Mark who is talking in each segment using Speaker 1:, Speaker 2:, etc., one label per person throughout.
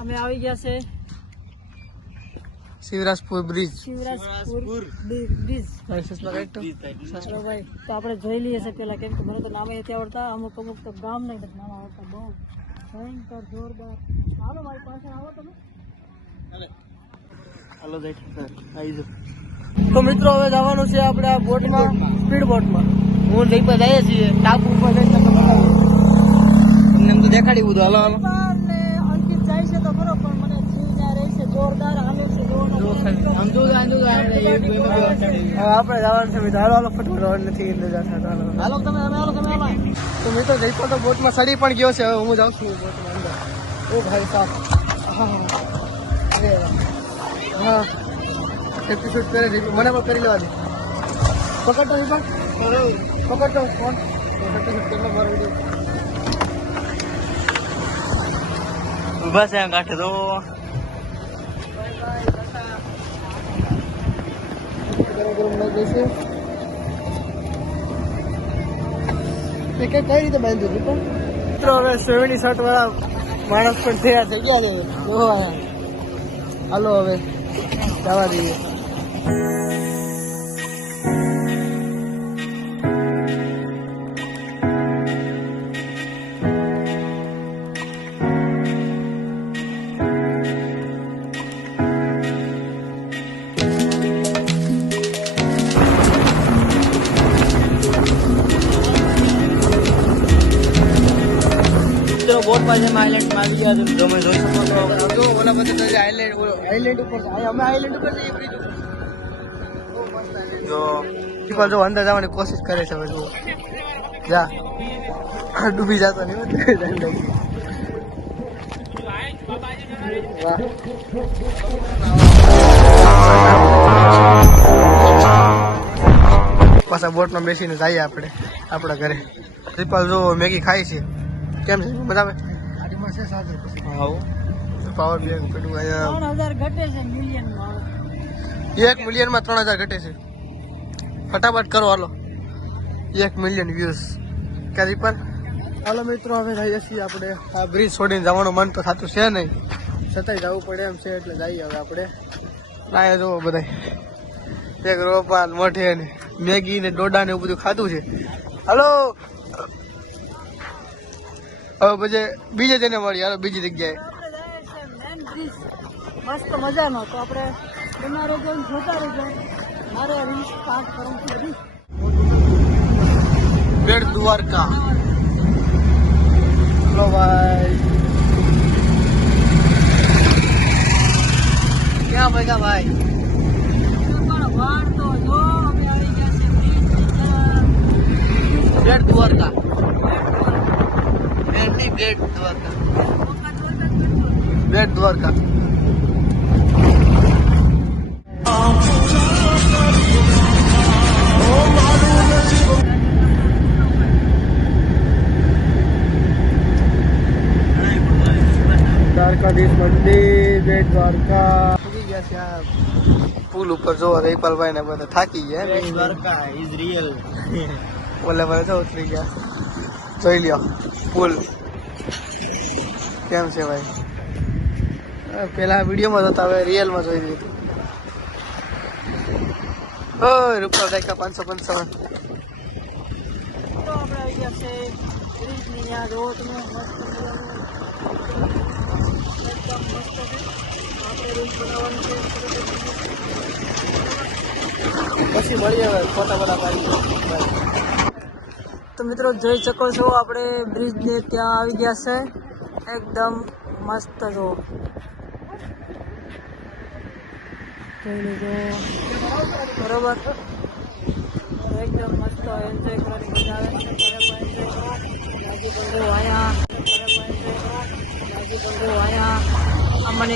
Speaker 1: અમે આવી ગયા છે
Speaker 2: શિવરાજપુર બ્રિજ
Speaker 1: શિવરાજપુર બ્રિજ ભાઈ તો? આપણે જોઈ લઈએ છીએ પેલા કેમ કે મને તો નામે નથી આવડતા અમુક અમુક તો ગામ નહીં નામ આવડતા બહુ. ભયંકર જોરદાર. હાલો મારી પાસે આવો તમે.
Speaker 2: હાલો. આવી તો મિત્રો હવે જવાનું છે આપણે આ બોટમાં સ્પીડ બોટમાં હું જઈ પર જઈએ છીએ. ટાપુ ઉપર જઈને તમને બતાવીએ તમને એમ તો દેખાડી બધું હાલો હાલો.
Speaker 1: તો ખરો પણ મને જીવ રહે છે જોરદાર હાલે છે
Speaker 2: આપણે જવાનું છે મિત્રો હાલો હાલો ફટફટ નથી ઇંતજાર થતો હાલો
Speaker 1: હાલો. તમે હાલો તમે હાલો.
Speaker 2: તો મિત્રો જઈતો તો બોટમાં સડી પણ ગયો છે હવે હું જાઉં છું બોટમાં અંદર. ઓ ભાઈ સાહેબ હા. અરે શૂટ એપિસોડ કરે મને પણ કરી લેવા દે પકડતો દીપક પકડતો ફોન. પકડતો મારો
Speaker 3: ઊભા છે કાંઠે તો.
Speaker 2: કઈ રીતે બાંધ્યું દીપક મિત્રો હવે સેવની શર્ટ વાળા માણસ પણ તૈયાર થઈ ગયા છે હાલો હવે જવા દઈએ.
Speaker 3: મિત્રો બોટ પાસે આઈલેન્ડમાં આવી ગયા તમે જોઈ શકો છો.
Speaker 2: જો ઓલા બધા આઈલેન્ડ આઈલેન્ડ ઉપર અમે આઈલેન્ડ ઉપર જઈએ બ્રિજ.
Speaker 3: જો
Speaker 2: અંદર જવાની કોશિશ કરે છે હવે જુઓ જા. ડૂબી જતો નહીં. વાહ. પાછા બોટમાં બેસીને જઈએ આપણે આપણા ઘરે. દીપાલ જો મેગી ખાય છે. કેમ છે? બરાબર? પાવર બેંક પડ્યું અહીંયા.
Speaker 1: ઘટે છે મિલિયનમાં
Speaker 2: એક મિલિયનમાં ત્રણ હજાર ઘટે છે. ફટાફટ કરો હાલો. એક મિલિયન વ્યૂઝ ક્યારે પર હાલો મિત્રો હવે જઈએ છીએ આપણે. આ બ્રિજ છોડીને જવાનું મન તો થતું છે નહીં. છતાંય જવું પડે એમ છે એટલે જઈએ હવે આપણે. લાયા જુઓ બધા એક રોપાન મોઢે ને મેગી ને ડોડા ને એવું બધું ખાધું છે. હાલો. હવે પછી બીજે જઈને મળીએ. હાલો બીજી જગ્યાએ.
Speaker 1: આપણે જાય છે મેન બ્રિજ મસ્ત મજાનો. તો આપણે તમારે જોઈને જોતા રહેજો. મારે રીલ્સ સ્ટાર્ટ કરવું છે બધી.
Speaker 2: બેટ દ્વારકા. લો ભાઈ. ક્યાં ભાગ્યા ભાઈ?
Speaker 1: પણ વાર તો જો અમે આવી ગયા છે બ્રિજ
Speaker 2: બેટ દ્વારકા બેટ નહીં બેટ દ્વારકા બેટ દ્વારકા. દ્વારકાધીશ મંદિર બેટ દ્વારકા. પુલ ઉપર જોવા રહીપાલભાઈ ને બધા થાકી ગયા
Speaker 3: દ્વારકા ઇઝ રિયલ
Speaker 2: ઓલા ભાઈ તો ઉતરી ગયા. જોઈ લ્યો પુલ. કેમ છે ભાઈ? પેલા વિડીયોમાં જોતા હવે રિયલમાં જોઈ લીધું. ઓય રૂપિયા દાયકા પાંચસો પંચાવન. પછી મળીએ ફોટા બધા પાડી
Speaker 1: તો મિત્રો જોઈ શકો છો, આપણે બ્રિજને ત્યાં આવી ગયા છે. એકદમ મસ્ત જો. જોઈ લેજો બરોબર. એકદમ મસ્ત એન્જોય કરવાની મજા આવે છે. પણ enjoy કરો. અહીંયા બાજુ બંધુ આયા આમાં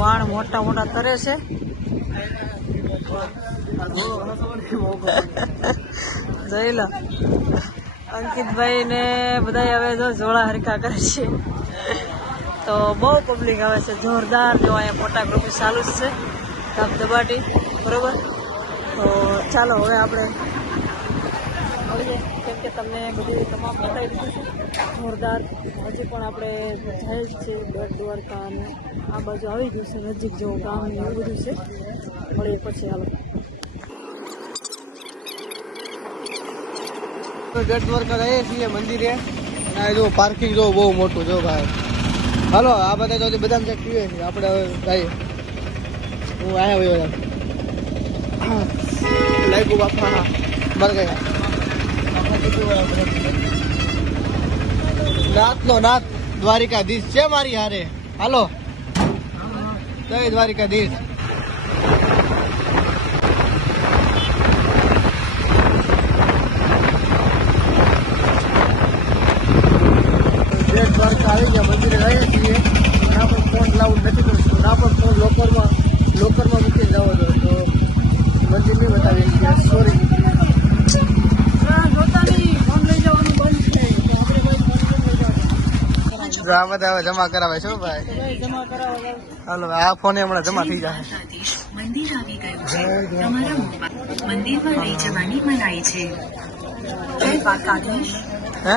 Speaker 1: વાણ મોટા મોટા તરે છે. જોઈ લો. અંકિતભાઈ ને બધા હવે જો જોડા હરખા કરે છે. તો બહુ પબ્લિક આવે છે. જોરદાર જો અહીંયા ફોટોગ્રાફી ચાલુ જ છે. ધબધબાટી બરોબર? તો ચાલો, હવે આપણે કેમ કે તમને બધું તમામ બતાવી દીધું છે. જોરદાર. હજી પણ આપણે જાય જ છે બેટ દ્વારકા અને આ બાજુ આવી ગયું છે, નજીક જેવું ગામ એવું બધું છે. મળીએ પછી હાલો.
Speaker 2: બેટ દ્વારકા જઈએ છીએ મંદિરે. અને જો પાર્કિંગ જો બહુ મોટું જો ભાઈ. હાલો, આ બધા તો બધા પીવે છે. આપણે હવે જઈએ. હું આયા હોય લાગ્યું બાપા મર ગયા નાથ નો નાથ દ્વારિકાધીશ છે મારી હારે હાલો જય દ્વારિકાધીશ બેટ દ્વારકા આવી ગયા મંદિરે જઈએ છીએ ના પણ ફોન લાવું નથી કરશું ના પણ ફોન લોકરમાં લોકરમાં મૂકી જવો તો મંદિર નહીં બતાવી ગયા સોરી
Speaker 1: તો
Speaker 2: આ બધા હવે જમા કરાવે છો ભાઈ
Speaker 1: ભાઈ.
Speaker 2: હાલો આ ફોન હમણાં જમા થઈ જાય
Speaker 4: મંદિર આવી ગયું છે તમારા મંદિરમાં લઈ જવાની મનાઈ છે. જય
Speaker 2: હે?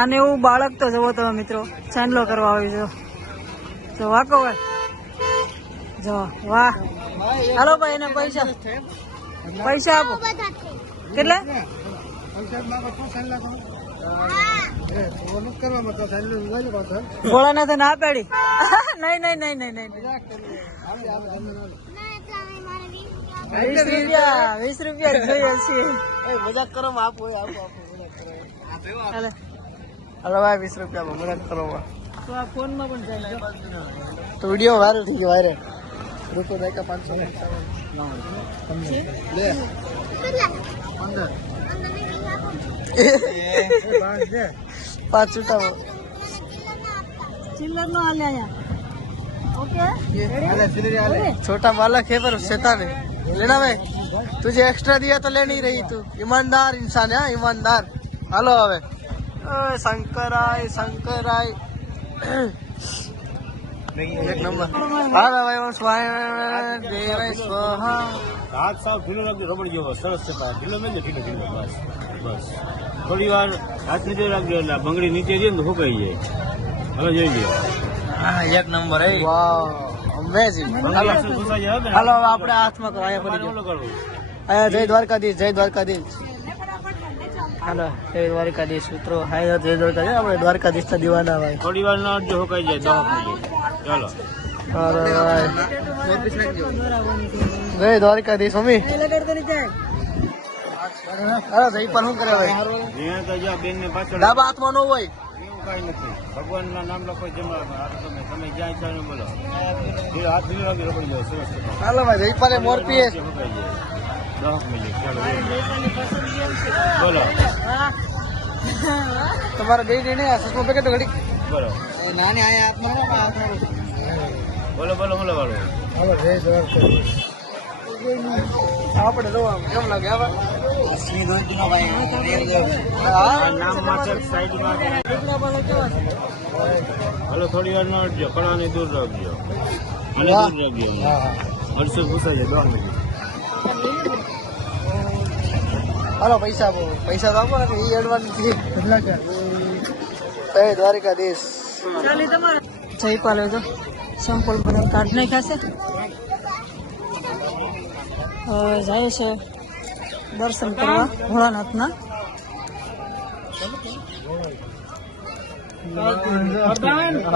Speaker 1: અને એવું બાળક તો જવો તમે મિત્રો ચાંદલો કરવા આવી જો જો વાકો ભાઈ જો વાહ. હાલો ભાઈ એને પૈસા. પૈસા આપો. કેટલા? ભોળાનાથ ના પાડી. નહીં નહીં નહીં નહીં નહીં. વીસ રૂપિયા વીસ રૂપિયા જોઈએ છીએ.
Speaker 2: મજાક કરો આપો આપો આપો મજાક કરો
Speaker 1: હાલે.
Speaker 2: હાલો ભાઈ વીસ રૂપિયામાં મજાક કરો માં
Speaker 1: તો આ ફોનમાં પણ જાય જો.
Speaker 2: તો વિડીયો વાયરલ થઈ ગયો વાયરલ રૂપિયા દાયકા પાંચસો લે પંદર પાંચ છૂટા
Speaker 1: ચિલ્લર નો હાલે અહીંયા ઓકે
Speaker 2: छोटा मालक है पर शैतान है लेना भाई तुझे एक्स्ट्रा दिया तो ले नहीं रही तू ईमानदार इंसान है हाँ, ईमानदार हेलो હવે ઓય શંકરાય શંકરાય. એક નંબર. હા ભાઈ દેવાય સ્વાહા.
Speaker 3: હાથ સાવ ઢીલો રાખજો રબડ ગયો સરસ છે. ઢીલો મેં ઢીલો ઢીલો બસ બસ. થોડી વાર હાથ નીચે રાખજો એટલે બંગડી નીચે જઈએ ને તો જાય હવે જોઈ લ્યો. એક નંબર
Speaker 2: વાવ અમેઝિંગ હાલો. આપણે હાથમાં કરો અહીંયા પડી અહીંયા જય દ્વારકાધીશ જય દ્વારકાધીશ. હાલો જય દ્વારકાધીશ મિત્રો. હાય જય દ્વારકાધીશ. આપણે દ્વારકાધીશ ના દીવાના ભાઈ.
Speaker 3: થોડી વાર ના જો સુકાઈ જાય દવા ચાલો.
Speaker 2: અરે ભાઈ. જય દ્વારકાધીશ મમ્મી. અરે શું કરે ભાઈ
Speaker 3: તો જો બેન ને પાછળ
Speaker 2: ડાબા હાથમાં ન હોય.
Speaker 3: કાંઈ નથી. ભગવાન ના નામ લખો જમા તમે તમે જ્યાં બોલો. હાથ ઢીલો રાખજો રબડી જાવ સરસ
Speaker 2: હાલો ભાઈ મોર
Speaker 3: દસ મિનિટ. ચાલો બોલો.
Speaker 2: તમારે ગઈ ડે ને સસમો પેકેટ ઘડી
Speaker 3: બોલો.
Speaker 2: નાની આયા હાથમાં
Speaker 3: બોલો બોલો બોલો બોલો
Speaker 2: હાલો જય દ્વારકાધીશ આપણે આમ કેમ લાગે? હવે
Speaker 3: આ નામ માત્ર સાઈડમાં
Speaker 1: દીકરા પાસે કેવા છે
Speaker 3: હલો થોડી વાર નો હટજો કણાને દૂર રાખજો. મને. દૂર રાખજો અડસો પૂછાય દસ મિનિટ.
Speaker 2: હાલો પૈસા આપો. પૈસા તો આપો ને એ એડવાન્સ છે? જય દ્વારકાધીશ
Speaker 1: ચાલી તમારે. જયપાલ જો સેમ્પલ બધા કાર્ડ નહીં ખાશે હવે જાય છે દર્શન કરવા ભોળાનાથના.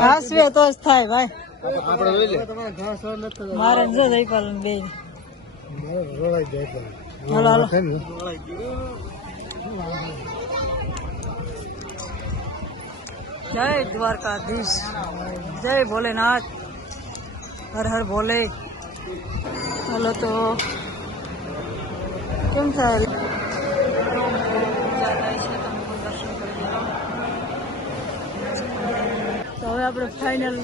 Speaker 1: હાસવે તો જ થાય ભાઈ.
Speaker 2: આપણે જોઈ લે. તમારે ઘાસ સર નથી
Speaker 1: મારે જો જયપાલ બે
Speaker 2: જાય
Speaker 1: જય દ્વારકાધીશ. જય ભોલેનાથ. હર હર ભોલે. હાલો તો, કેમ થાય? તો હવે આપણે ફાઇનલ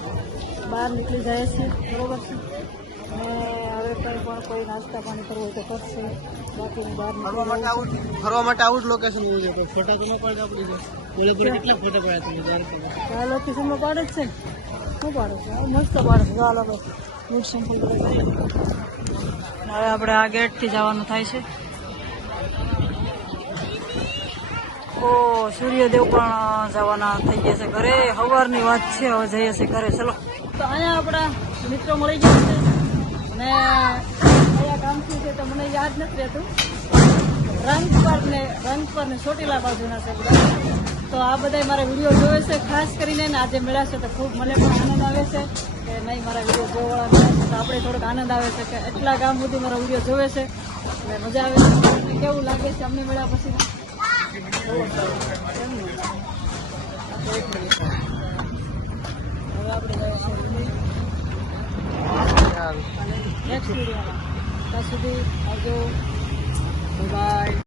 Speaker 1: બહાર નીકળી જાય છે બરોબર છે? પણ કોઈ નાસ્તા પાણી કરવું હોય તો કરશે. બાકી
Speaker 2: ફરવા માટે આવું જ- ફરવા માટે આવું જ લોકેશન હોય છે. ફોટા તો ન પડે આપણી બોલેપુર કેટલા ફોટા પડ્યા તમે
Speaker 1: આ લોકેશનમાં પાડે જ છે. શું પાડે છે? આ મસ્ત પાડે છે. ચાલો લોકો બૂટ હવે આપણે આ ગેટથી જવાનું થાય છે. ઓ સૂર્યદેવ પણ જવાના થઈ ગયા છે ઘરે. સવારની વાત છે. હવે જઈએ છીએ ઘરે. ચલો. તો અહીંયા આપણા મિત્રો મળી ગયા છે. અને કયા ગામથી છે તો મને યાદ નથી રહેતું. રંગ પર ને રંગ પર ને ચોટીલા બાજુના છે તો આ બધા મારા વીડિયો જોવે છે, ખાસ કરીને ને આજે મેળા છે તો ખૂબ મને પણ આનંદ આવે છે કે નહીં મારા વીડિયો જોવા મળ્યા તો આપણે થોડોક આનંદ આવે છે કે એટલા ગામ સુધી મારા વીડિયો જોવે છે. એટલે મજા આવે છે. કેવું લાગે છે અમને મળ્યા પછી. હવે આપણે જઈએ
Speaker 2: સારું
Speaker 1: નેક્સ્ટ વિડીયોમાં ત્યાં સુધી આવજો. બાય